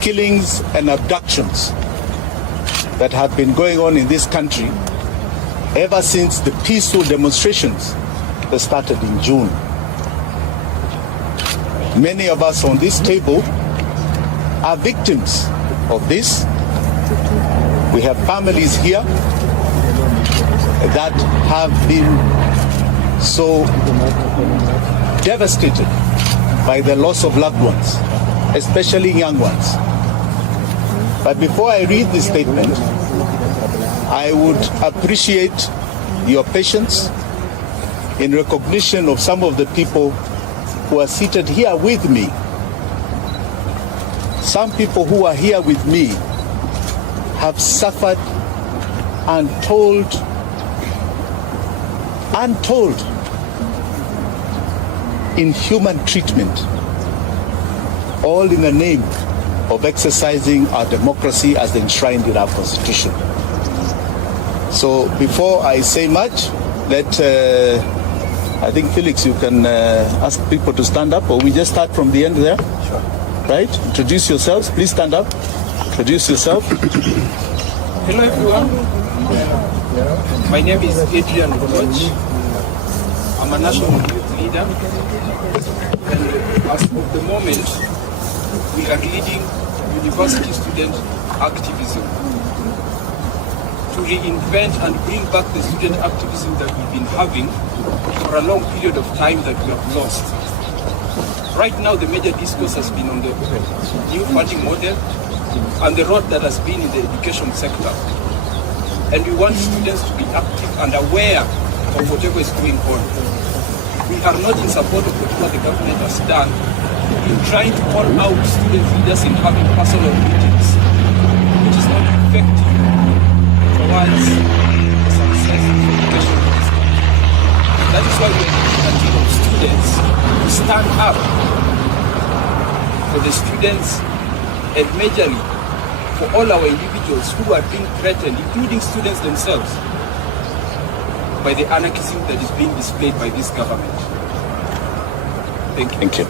killings and abductions that have been going on in this country ever since the peaceful demonstrations that started in June. Many of us on this table are victims of this. We have families here that have been so devastated by the loss of loved ones, especially young ones. But before I read this statement, I would appreciate your patience in recognition of some of the people who are seated here with me. Some people who are here with me have suffered untold inhuman treatment, all in the name of exercising our democracy as enshrined in our Constitution. So before I say much, I think Felix, you can ask people to stand up, or we just start from the end there? Sure. Right? Introduce yourselves. Please stand up. Introduce yourself. Hello everyone. My name is Adrian Roach. I'm a national youth leader. And as of the moment, we are leading university student activism to reinvent and bring back the student activism that we've been having for a long period of time that we have lost. Right now, the major discourse has been on the new funding model and the role that has been in the education sector. And we want students to be active and aware of whatever is going on. We are not in support of what the government has done in trying to call out student leaders in having personal meetings, which is not effective towards the success of education in this country. That is why we are taking a team of students to stand up for the students and majorly for all our individuals who are being threatened, including students themselves, by the anarchism that is being displayed by this government. Thank you. Thank you.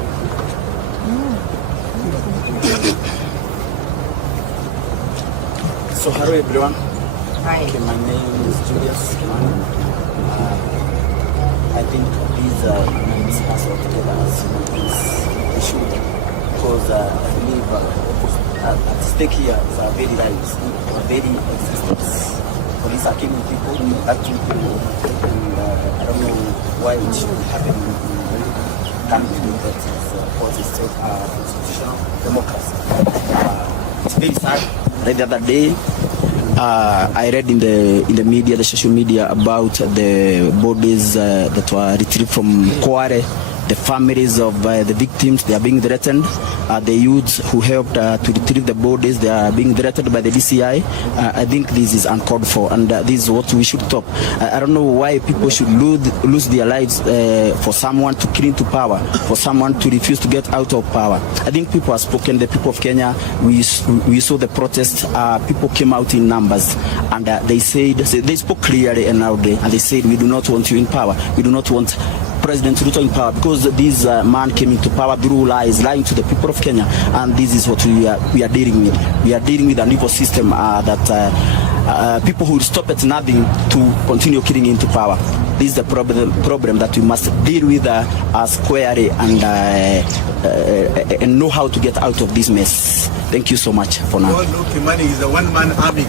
So hello everyone. Hi. Okay, my name is Julius. I think these discuss together as this issue because I believe at stake here is our very lives, our very existence. Police are killing people, acting people, and I don't know why it should happen in a country that is what is state constitutional democracy. It's very sad. Like the other day, I read in the media, the social media, about the bodies that were retrieved from Kware. The families of the victims, they are being threatened. The youths who helped to retrieve the bodies, they are being threatened by the DCI. I think this is uncalled for, and this is what we should stop. I don't know why people should lose their lives for someone to cling to power, for someone to refuse to get out of power. I think people have spoken. The people of Kenya, we saw the protests. People came out in numbers, and they spoke clearly and loudly, and they said, we do not want you in power. We do not want President Ruto in power, because this man came into power through lies, lying to the people of Kenya, and this is what we are dealing with. We are dealing with an evil system that people who will stop at nothing to continue killing into power. This is the problem that we must deal with squarely and know how to get out of this mess. Thank you so much for now. All know Kimani is a one-man army.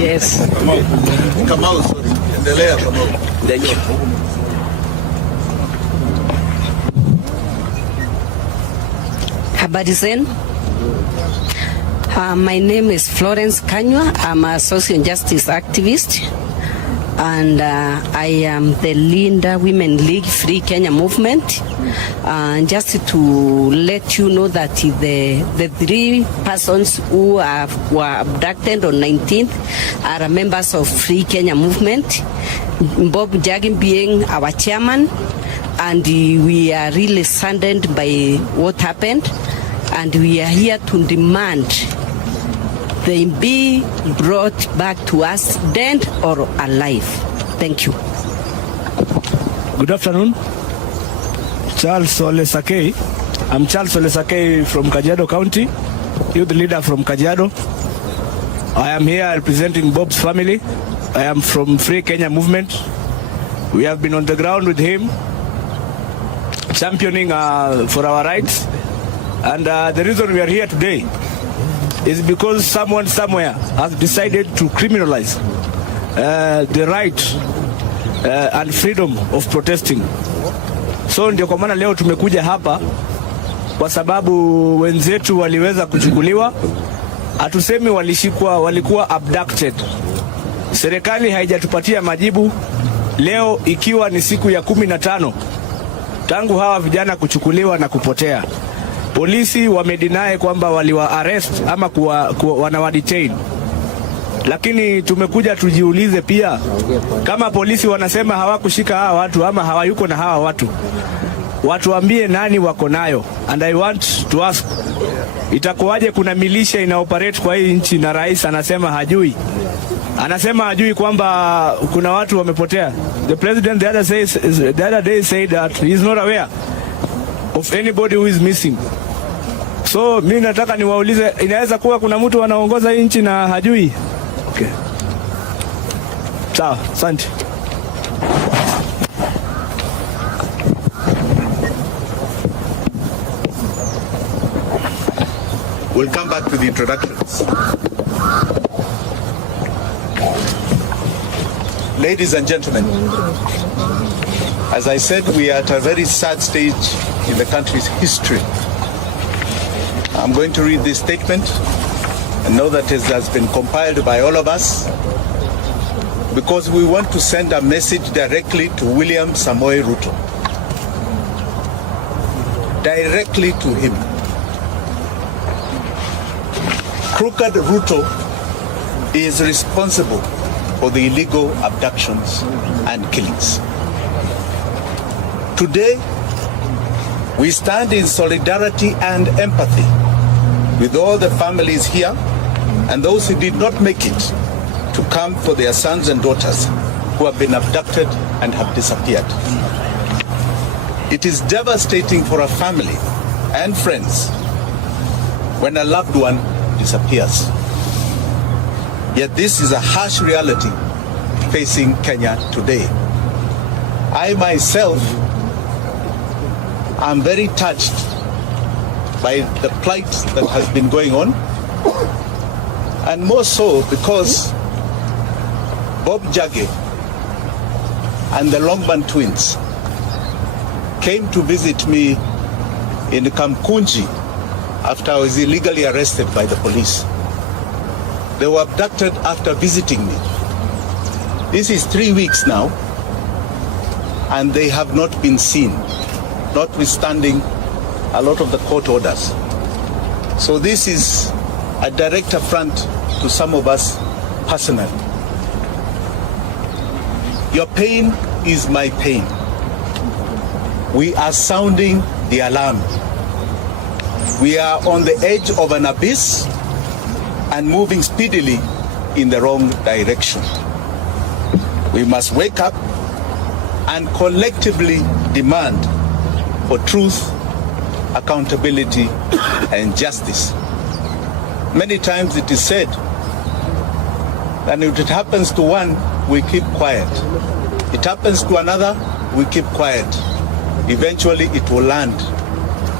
Yes. Kamau, sorry. Endelea, Kamau. Thank you. Habari zenu. My name is Florence Kanywa. I'm a social justice activist, and I am the Linda Women League Free Kenya movement. Just to let you know that the 3 persons who were abducted on 19th are members of Free Kenya movement. Bob Jagin being our chairman, and we are really saddened by what happened, and we are here to demand they be brought back to us, dead or alive. Thank you. Good afternoon. Charles Ole Sakei. I'm Charles Ole Sakei from Kajiado County. youth leader from Kajiado. I am here representing Bob's family. I am from Free Kenya Movement. We have been on the ground with him, championing for our rights. And the reason we are here today is because someone somewhere has decided to criminalize the right and freedom of protesting. So ndio kwa maana leo tumekuja hapa kwa sababu wenzetu waliweza kuchukuliwa. Hatusemi walishikwa, walikuwa abducted. Serikali haijatupatia majibu leo ikiwa ni siku ya 15 tangu hawa vijana kuchukuliwa na kupotea. Polisi wamedinae kwamba waliwa arrest ama wanawa detain. Lakini tumekuja tujiulize pia, kama polisi wanasema hawakushika hawa watu ama hawayuko na hawa watu, watuambie nani wako nayo. And I want to ask, itakuwaje kuna milisha ina operate kwa hii nchi na rais anasema hajui? Anasema hajui kwamba kuna watu wamepotea. The president the other day said that he is not aware of anybody who is missing. So mimi nataka niwaulize, inaweza kuwa kuna mtu anaongoza hii nchi na hajui? Okay. Sawa, asante. We'll come back to the introductions. Ladies and gentlemen, as I said, we are at a very sad stage in the country's history. I'm going to read this statement and know that it has been compiled by all of us because we want to send a message directly to William Samoei Ruto. Directly to him. Crooked Ruto is responsible for the illegal abductions and killings. Today, we stand in solidarity and empathy with all the families here and those who did not make it to come for their sons and daughters who have been abducted and have disappeared. It is devastating for a family and friends when a loved one disappears. Yet this is a harsh reality facing Kenya today. I myself am very touched by the plight that has been going on, and more so because Bob Jage and the Longman twins came to visit me in Kamkunji after I was illegally arrested by the police. They were abducted after visiting me. This is 3 weeks now, and they have not been seen, notwithstanding a lot of the court orders. So this is a direct affront to some of us personally. Your pain is my pain. We are sounding the alarm. We are on the edge of an abyss and moving speedily in the wrong direction. We must wake up and collectively demand for truth, accountability, and justice. Many times it is said that if it happens to one, we keep quiet. It happens to another, we keep quiet. Eventually it will land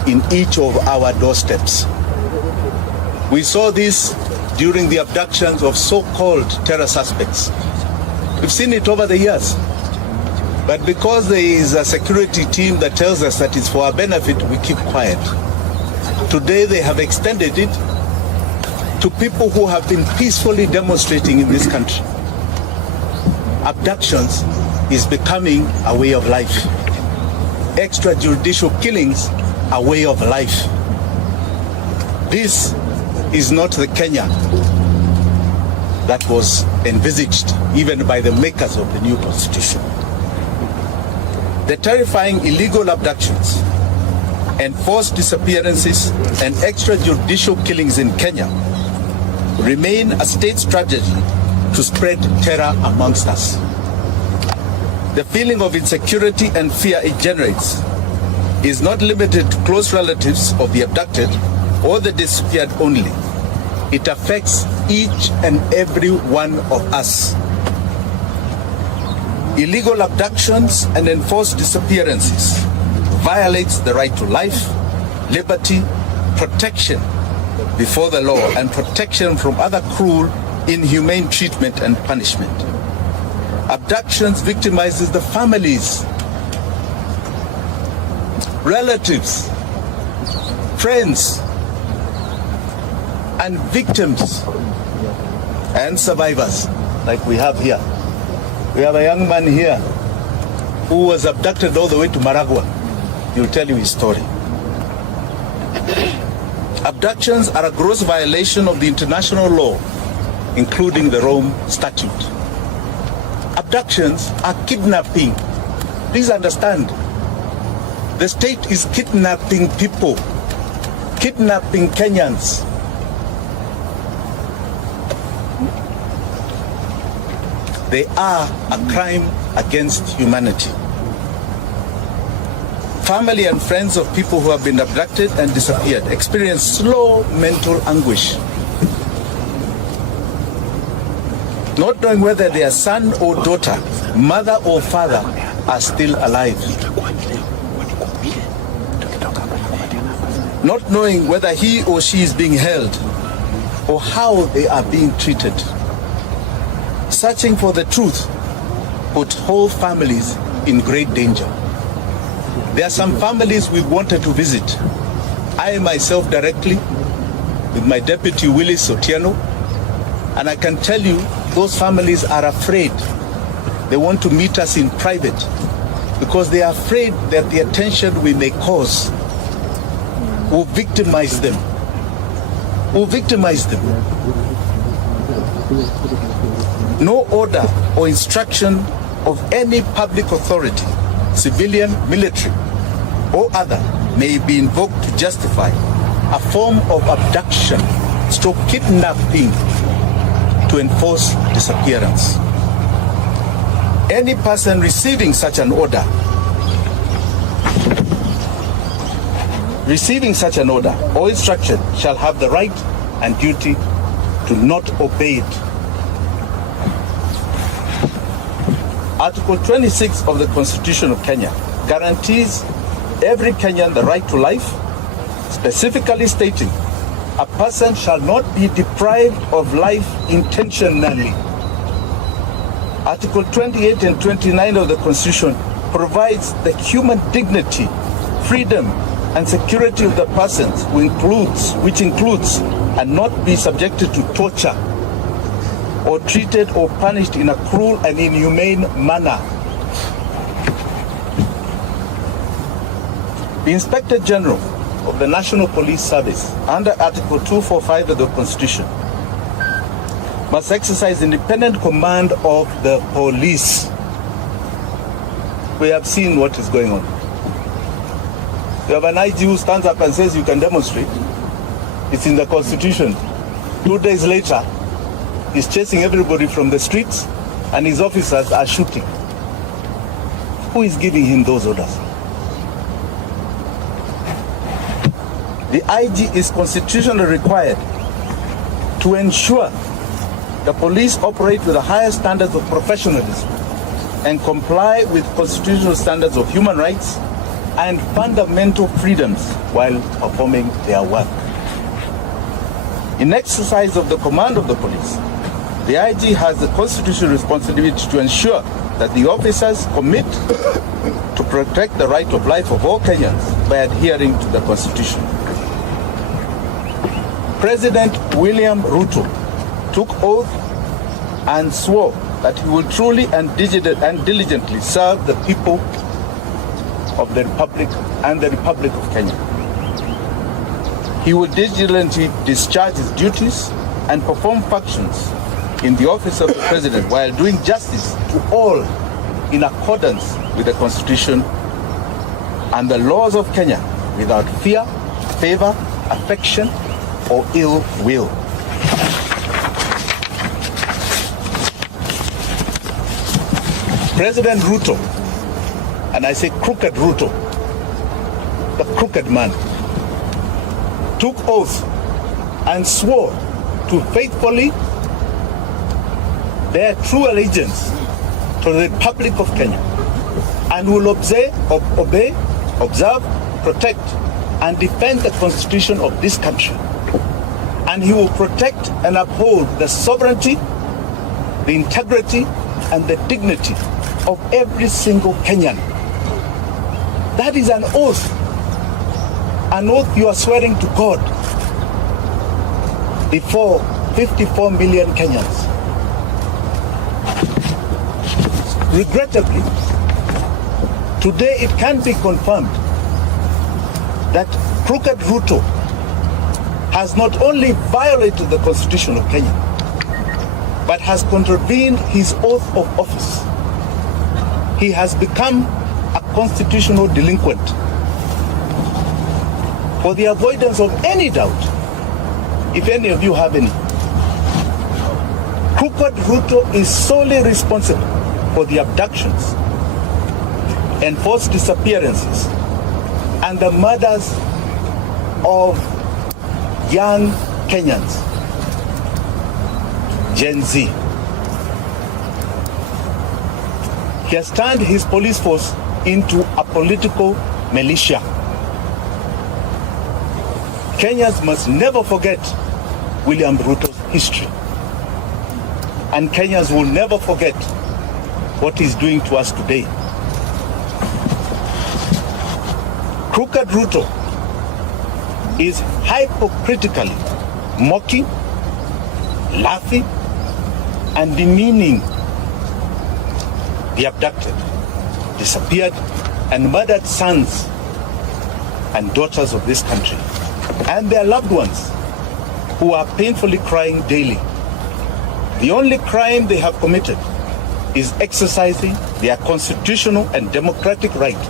in each of our doorsteps. We saw this during the abductions of so-called terror suspects. We've seen it over the years. But because there is a security team that tells us that it's for our benefit, we keep quiet. Today they have extended it to people who have been peacefully demonstrating in this country. Abductions is becoming a way of life. Extrajudicial killings, a way of life. This is not the Kenya that was envisaged even by the makers of the new constitution. The terrifying illegal abductions, enforced disappearances, and extrajudicial killings in Kenya remain a state strategy to spread terror amongst us. The feeling of insecurity and fear it generates is not limited to close relatives of the abducted or the disappeared only. It affects each and every one of us. Illegal abductions and enforced disappearances violates the right to life, liberty, protection before the law, and protection from other cruel, inhumane treatment and punishment. Abductions victimizes the families, relatives, friends, and victims and survivors like we have here. We have a young man here who was abducted all the way to Maragua. He'll tell you his story. Abductions are a gross violation of the international law, including the Rome Statute. Abductions are kidnapping. Please understand, the state is kidnapping people, kidnapping Kenyans. They are a crime against humanity. Family and friends of people who have been abducted and disappeared experience slow mental anguish, not knowing whether their son or daughter, mother or father are still alive, not knowing whether he or she is being held or how they are being treated. Searching for the truth put whole families in great danger. There are some families we wanted to visit. I myself directly with my deputy Willis Otieno, and I can tell you those families are afraid. They want to meet us in private because they are afraid that the attention we may cause will victimize them. No order or instruction of any public authority, civilian, military, or other, may be invoked to justify a form of abduction, stroke kidnapping, to enforce disappearance. Any person receiving such an order, or instruction shall have the right and duty to not obey it. Article 26 of the Constitution of Kenya guarantees every Kenyan the right to life, specifically stating a person shall not be deprived of life intentionally. Article 28 and 29 of the Constitution provides the human dignity, freedom, and security of the persons, which includes and not be subjected to torture or treated or punished in a cruel and inhumane manner. The Inspector General of the National Police Service, under Article 245 of the Constitution, must exercise independent command of the police. We have seen what is going on. You have an IG who stands up and says you can demonstrate. It's in the Constitution. 2 days later, he's chasing everybody from the streets and his officers are shooting. Who is giving him those orders? The IG is constitutionally required to ensure the police operate with the highest standards of professionalism and comply with constitutional standards of human rights and fundamental freedoms while performing their work. In exercise of the command of the police, the IG has the constitutional responsibility to ensure that the officers commit to protect the right of life of all Kenyans by adhering to the Constitution. President William Ruto took oath and swore that he will truly and diligently serve the people of the Republic and the Republic of Kenya. He will diligently discharge his duties and perform functions in the office of the President while doing justice to all in accordance with the Constitution and the laws of Kenya without fear, favor, affection, or ill will. President Ruto, and I say crooked Ruto, the crooked man, took oath and swore to faithfully bear true allegiance to the Republic of Kenya, and will obey, observe, protect, and defend the Constitution of this country. And he will protect and uphold the sovereignty, the integrity, and the dignity of every single Kenyan. That is an oath you are swearing to God before 54 million Kenyans. Regrettably, today it can be confirmed that crooked Ruto has not only violated the Constitution of Kenya, but has contravened his oath of office. He has become a constitutional delinquent. For the avoidance of any doubt, if any of you have any, crooked Ruto is solely responsible for the abductions, enforced disappearances, and the murders of young Kenyans, Gen Z. He has turned his police force into a political militia. Kenyans must never forget William Ruto's history. And Kenyans will never forget what he's doing to us today. Crooked Ruto is hypocritically mocking, laughing, and demeaning the abducted, disappeared, and murdered sons and daughters of this country, and their loved ones who are painfully crying daily. The only crime they have committed is exercising their constitutional and democratic right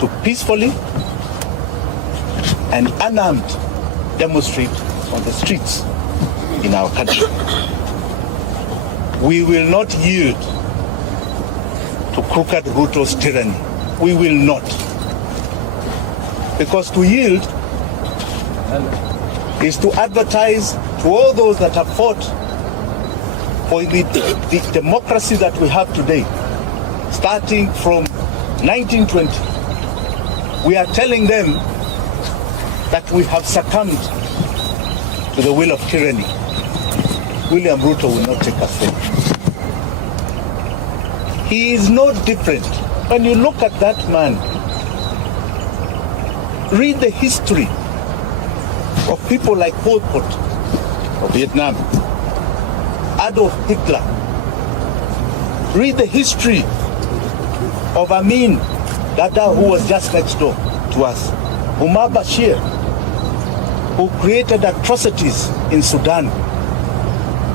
to peacefully and unarmed demonstrate on the streets in our country. We will not yield to crooked Ruto's tyranny. We will not. Because to yield is to advertise to all those that have fought for the democracy that we have today, starting from 1920. We are telling them that we have succumbed to the will of tyranny. William Ruto will not take us there. He is no different. When you look at that man, read the history of people like Pol Pot of Vietnam, Adolf Hitler. Read the history of Amin Dada, who was just next door to us. Umar Bashir, who created atrocities in Sudan.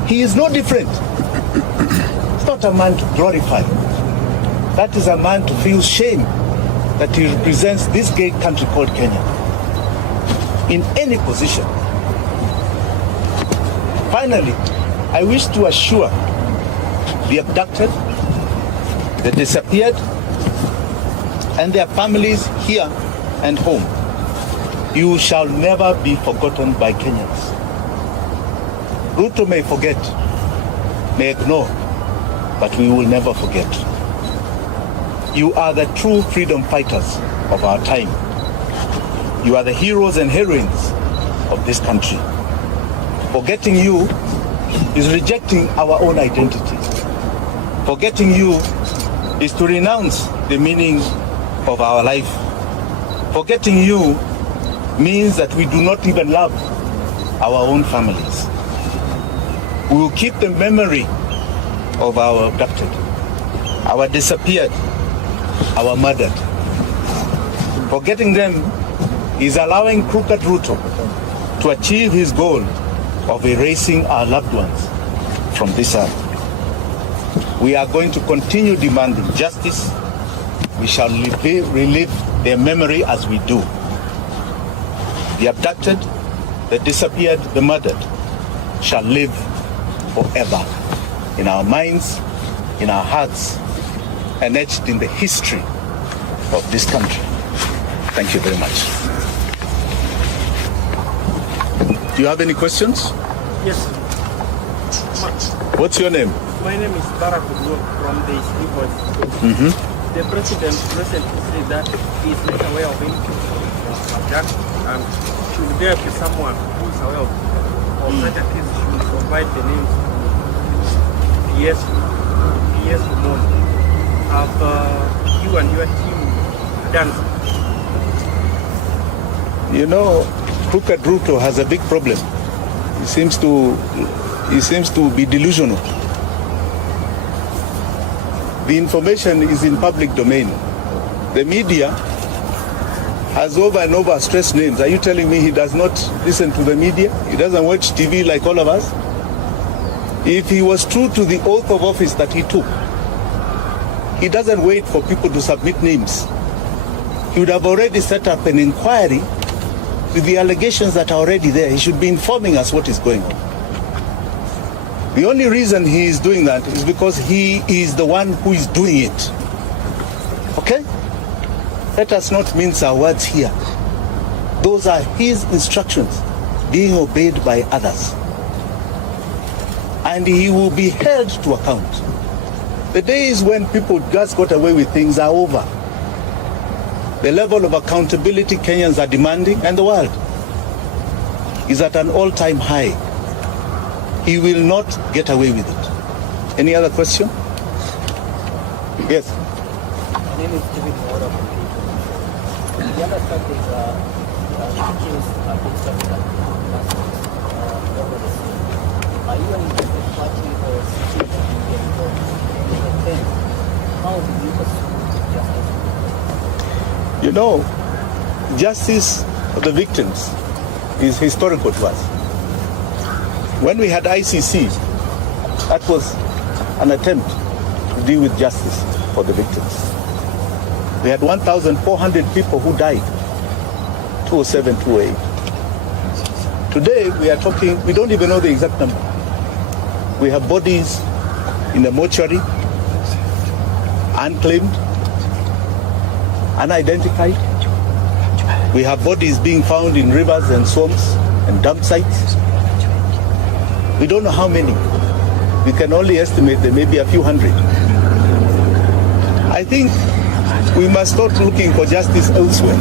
He is no different. It's not a man to glorify. That is a man to feel shame that he represents this great country called Kenya in any position. Finally, I wish to assure the abducted, the disappeared, and their families here and home, you shall never be forgotten by Kenyans. Ruto may forget, may ignore, but we will never forget. You are the true freedom fighters of our time. You are the heroes and heroines of this country. Forgetting you is rejecting our own identity. Forgetting you is to renounce the meaning of our life. Forgetting you means that we do not even love our own families. We will keep the memory of our abducted, our disappeared, our murdered. Forgetting them is allowing crooked Ruto to achieve his goal of erasing our loved ones from this earth. We are going to continue demanding justice. We shall relive their memory as we do. The abducted, the disappeared, the murdered shall live forever in our minds, in our hearts, and etched in the history of this country. Thank you very much. Do you have any questions? Yes. What's your name? My name is Barack from the Voice. The president recently said that he is not aware of any case of that, and should there be someone who is aware of such a case, should provide the names to PS Moon. Have you and your team done? You know, Crooked Ruto has a big problem. He seems to be delusional. The information is in public domain. The media has over and over stressed names. Are you telling me he does not listen to the media? He doesn't watch TV like all of us? If he was true to the oath of office that he took, he doesn't wait for people to submit names. He would have already set up an inquiry with the allegations that are already there. He should be informing us what is going on. The only reason he is doing that is because he is the one who is doing it. Okay? Let us not mince our words here. Those are his instructions being obeyed by others. And he will be held to account. The days when people just got away with things are over. The level of accountability Kenyans are demanding, and the world, is at an all-time high. He will not get away with it. Any other question? Yes. My name is David Mora from People. The other stuff is teachers are being started at over the sea. Are you an interested party or citizen in getting involved? And then, how do you pursue justice? You know, justice for the victims is historical to us. When we had ICC, that was an attempt to deal with justice for the victims. We had 1,400 people who died, 2007, 2008. Today, we are talking, we don't even know the exact number. We have bodies in the mortuary, unclaimed, unidentified. We have bodies being found in rivers and swamps and dump sites. We don't know how many. We can only estimate there may be a few hundred. I think we must start looking for justice elsewhere.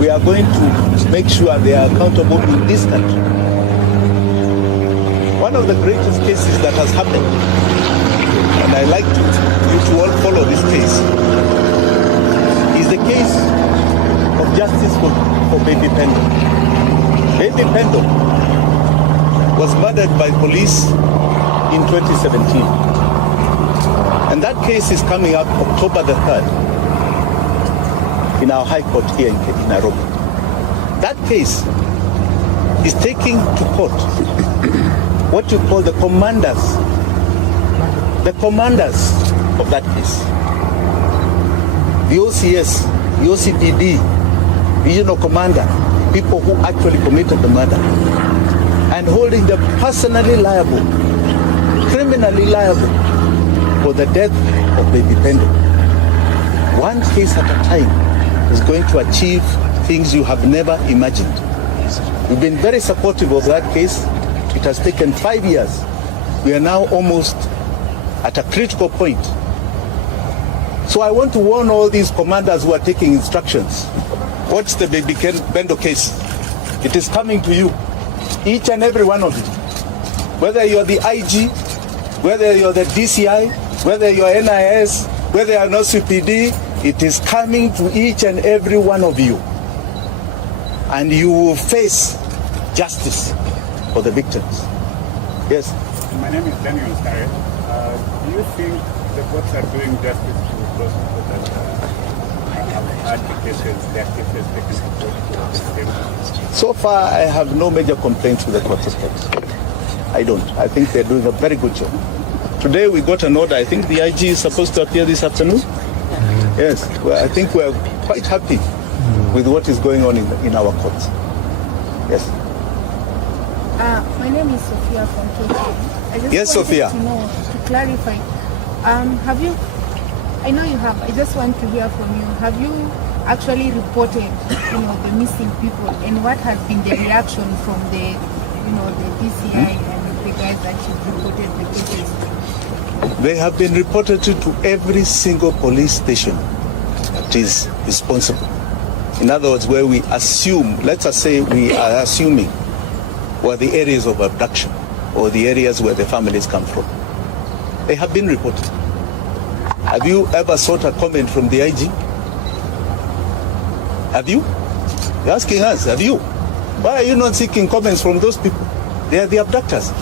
We are going to make sure they are accountable in this country. One of the greatest cases that has happened, and I like you to all follow this case, is the case of justice for Baby Pendo. Baby Pendo was murdered by police in 2017. And that case is coming up October the 3rd in our High Court here in Nairobi. That case is taking to court what you call the commanders of that case. The OCS, the OCPD, regional commander, people who actually committed the murder, and holding them personally liable, criminally liable for the death of Baby Pendo. One case at a time is going to achieve things you have never imagined. We've been very supportive of that case. It has taken 5 years. We are now almost at a critical point. So I want to warn all these commanders who are taking instructions. Watch the Baby Pendo case. It is coming to you. Each and every one of you, whether you're the IG, whether you're the DCI, whether you're NIS, whether you're an OCPD, it is coming to each and every one of you. And you will face justice for the victims. Yes? My name is Daniel Stare. Do you think the courts are doing justice to those people that have had the cases, their cases taken to court for the same? So far, I have no major complaints with the court systems. I don't. I think they're doing a very good job. Today we got an order. I think the IG is supposed to appear this afternoon. Yes. Well, I think we're quite happy with what is going on in our courts. Yes. My name is Sophia from KK. Yes, Sophia. To clarify, have you? I know you have. I just want to hear from you. Have you actually reported, the missing people, and what has been the reaction from the DCI and the guys that you've reported the cases? They have been reported to every single police station that is responsible. In other words, where we assume, let's just say we are assuming were the areas of abduction or the areas where the families come from. They have been reported. Have you ever sought a comment from the IG? Have you? You're asking us, have you? Why are you not seeking comments from those people? They are the abductors.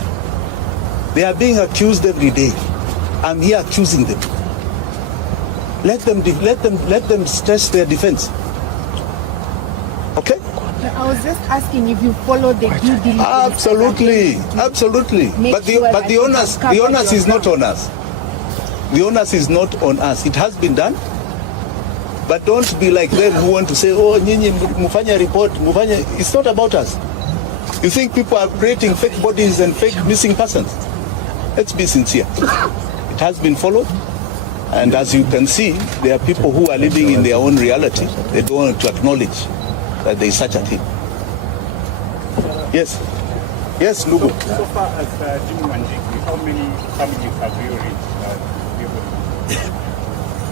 They are being accused every day. I'm here accusing them. Let them stress their defense. Okay? I was just asking if you follow the due diligence. Absolutely. But the onus is not on us. The onus is not on us. It has been done. But don't be like them who want to say, oh, nyinyi mufanya report, mufanya. It's not about us. You think people are creating fake bodies and fake missing persons? Let's be sincere. It has been followed. And as you can see, there are people who are living in their own reality. They don't want to acknowledge that there is such a thing. Yes. Yes, Lugo. So far as Jim Wanjigi, how many families have you reached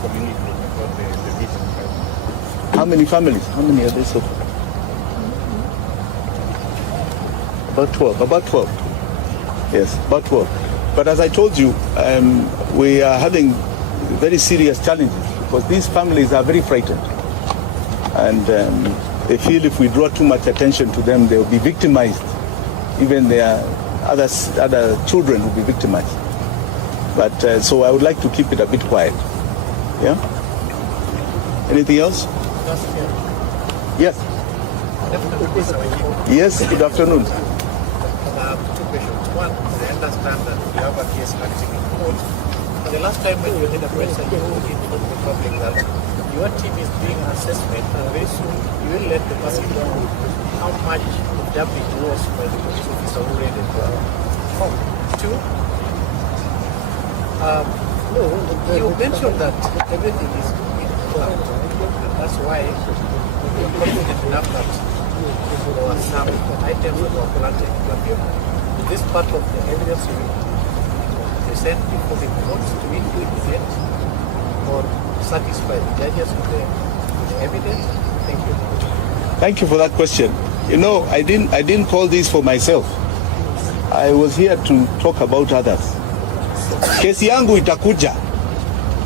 communicate about the victims? How many families? How many are there so far? About 12. Yes, about 12. But as I told you, we are having very serious challenges because these families are very frightened. And they feel if we draw too much attention to them, they will be victimized. Even their other children will be victimized. But so I would like to keep it a bit quiet. Yeah? Anything else? Yes. Yes, good afternoon. Two questions. One, I understand that you have a case active in court. The last time when you had a press and you informed the public that your team is doing an assessment and very soon you will let the person know how much of damage was by the police officer who raided the home. Two, you mentioned that everything is in plan, and that's why you're confident enough that there were some items that were planted. But this part of the evidence you will present before the courts to investigate or satisfy the judges with the evidence? Thank you. Thank you for that question. You know, I didn't call this for myself. I was here to talk about others. Kesi yangu itakuja.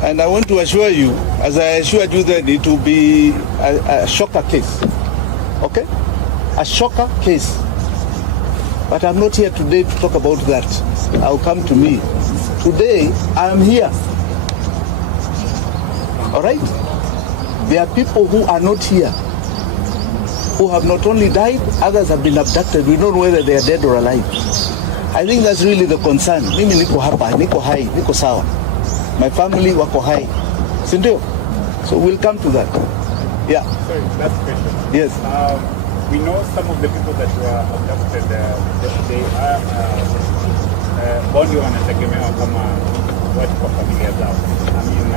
And I want to assure you, as I assured you that it will be a shocker case. Okay? A shocker case. But I'm not here today to talk about that. I'll come to me. Today, I am here. All right? There are people who are not here, who have not only died, others have been abducted. We don't know whether they are dead or alive. I think that's really the concern. Mimi niko hapa, niko hai, niko sawa. My family wako hai. Sindio? So we'll come to that. Yeah. Sorry, last question. Yes. We know some of the people that were abducted, they are bado wanategemewa kama watu kwa familia zao. I mean,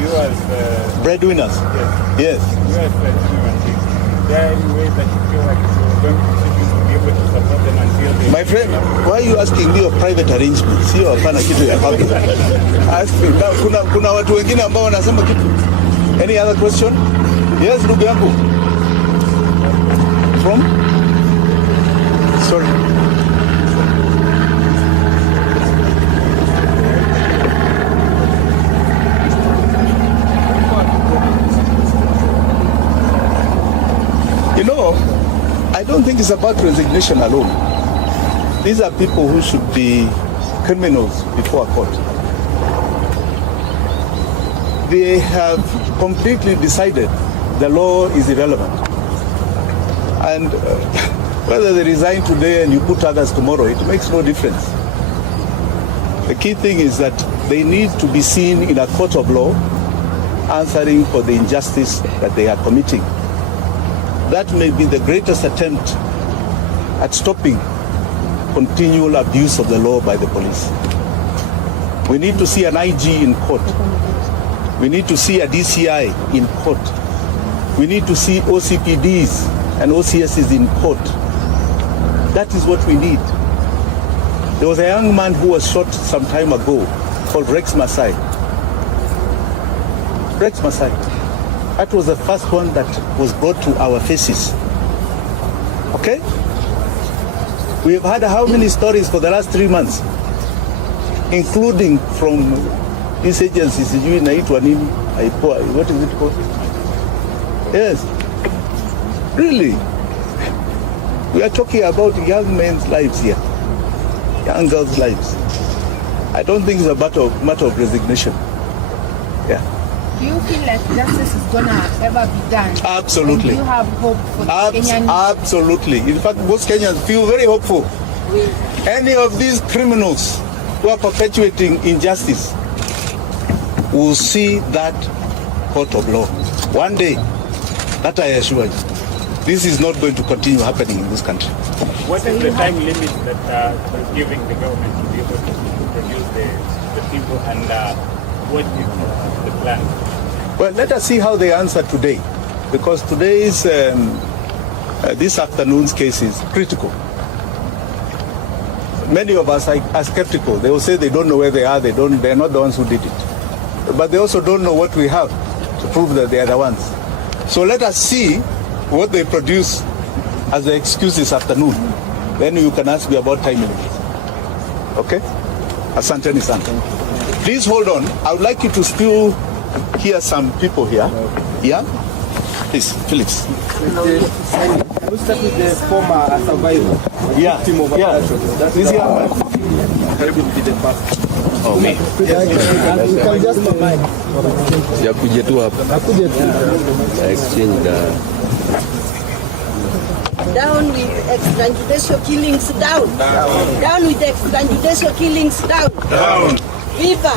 you as breadwinners. Yes. You as Wanjigi, there are any ways that you feel like you're going to be able to support them until they... My friend, why are you asking me of private arrangements? Sio hapana kitu ya public. Kuna watu wengine ambao wanasema kitu. Any other question? Yes, ndugu yangu. From? Sorry. You know, I don't think it's about resignation alone. These are people who should be criminals before a court. They have completely decided the law is irrelevant. And whether they resign today and you put others tomorrow, it makes no difference. The key thing is that they need to be seen in a court of law answering for the injustice that they are committing. That may be the greatest attempt at stopping continual abuse of the law by the police. We need to see an IG in court. We need to see a DCI in court. We need to see OCPDs and OCSs in court. That is what we need. There was a young man who was shot some time ago called Rex Masai. Rex Masai. That was the first one that was brought to our faces. Okay? We have had how many stories for the last 3 months? Including from these agencies, what is it called? Yes. Really? We are talking about young men's lives here. Young girls' lives. I don't think it's a matter of resignation. Yeah. Do you feel like justice is gonna ever be done? Absolutely. And do you have hope for the Kenyan? Absolutely. In fact, most Kenyans feel very hopeful. Any of these criminals who are perpetuating injustice will see that court of law. One day, that I assure you, this is not going to continue happening in this country. What is the time limit that is giving the government to be able to produce the people, and what is the plan? Well, let us see how they answer today, because today's, this afternoon's case is critical. Many of us are skeptical. They will say they don't know where they are, they're not the ones who did it. But they also don't know what we have to prove that they are the ones. So let us see what they produce as the excuse this afternoon. Then you can ask me about time limits. Okay? Asanteni sana. Please hold on. I would like you to still hear some people here. Yeah? Please, Felix. We'll start with the former survivor. Yeah. Victim of Yeah. That's This young man. be the past. Oh, me. You can just Ya kuja tu hapa. Exchange the Down with extrajudicial killings, down. Down with extrajudicial killings, down. Down. Viva.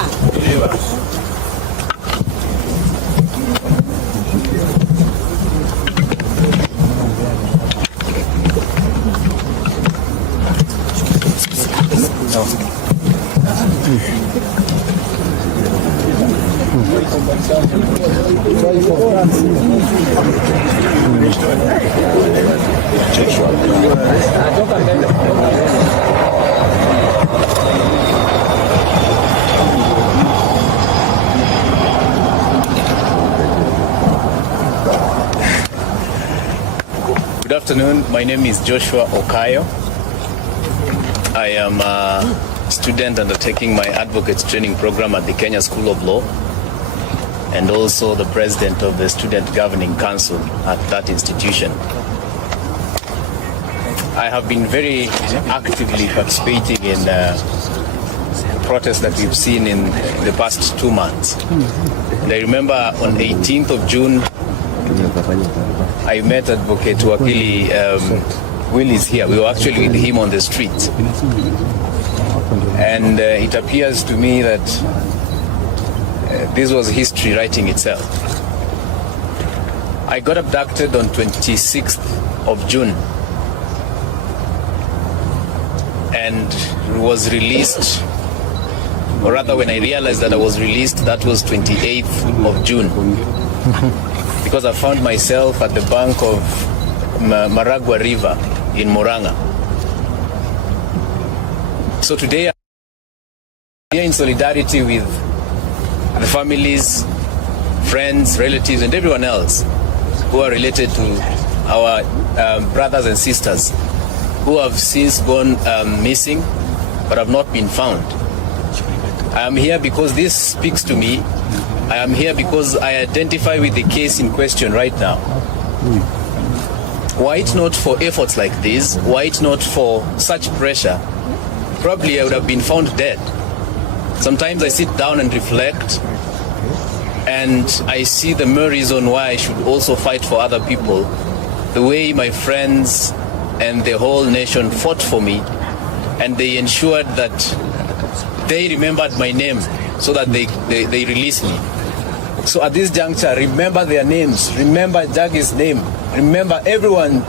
Good afternoon. My name is Joshua Okayo. I am a student undertaking my advocates training program at the Kenya School of Law, and also the president of the Student Governing Council at that institution. I have been very actively participating in protests that we've seen in the past 2 months. And I remember on 18th of June, I met Advocate Wakili Willis here. We were actually with him on the street. And it appears to me that this was history writing itself. I got abducted on 26th of June and was released, or rather when I realized that I was released, that was 28th of June. Because I found myself at the bank of Maragua River in Moranga. So today I'm here in solidarity with the families, friends, relatives, and everyone else who are related to our brothers and sisters who have since gone missing but have not been found. I am here because this speaks to me. I am here because I identify with the case in question right now. Were it not for efforts like this, were it not for such pressure, probably I would have been found dead. Sometimes I sit down and reflect, and I see the mere reason why I should also fight for other people, the way my friends and the whole nation fought for me, and they ensured that they remembered my name so that they released me. So at this juncture, remember their names, remember Jagi's name, remember everyone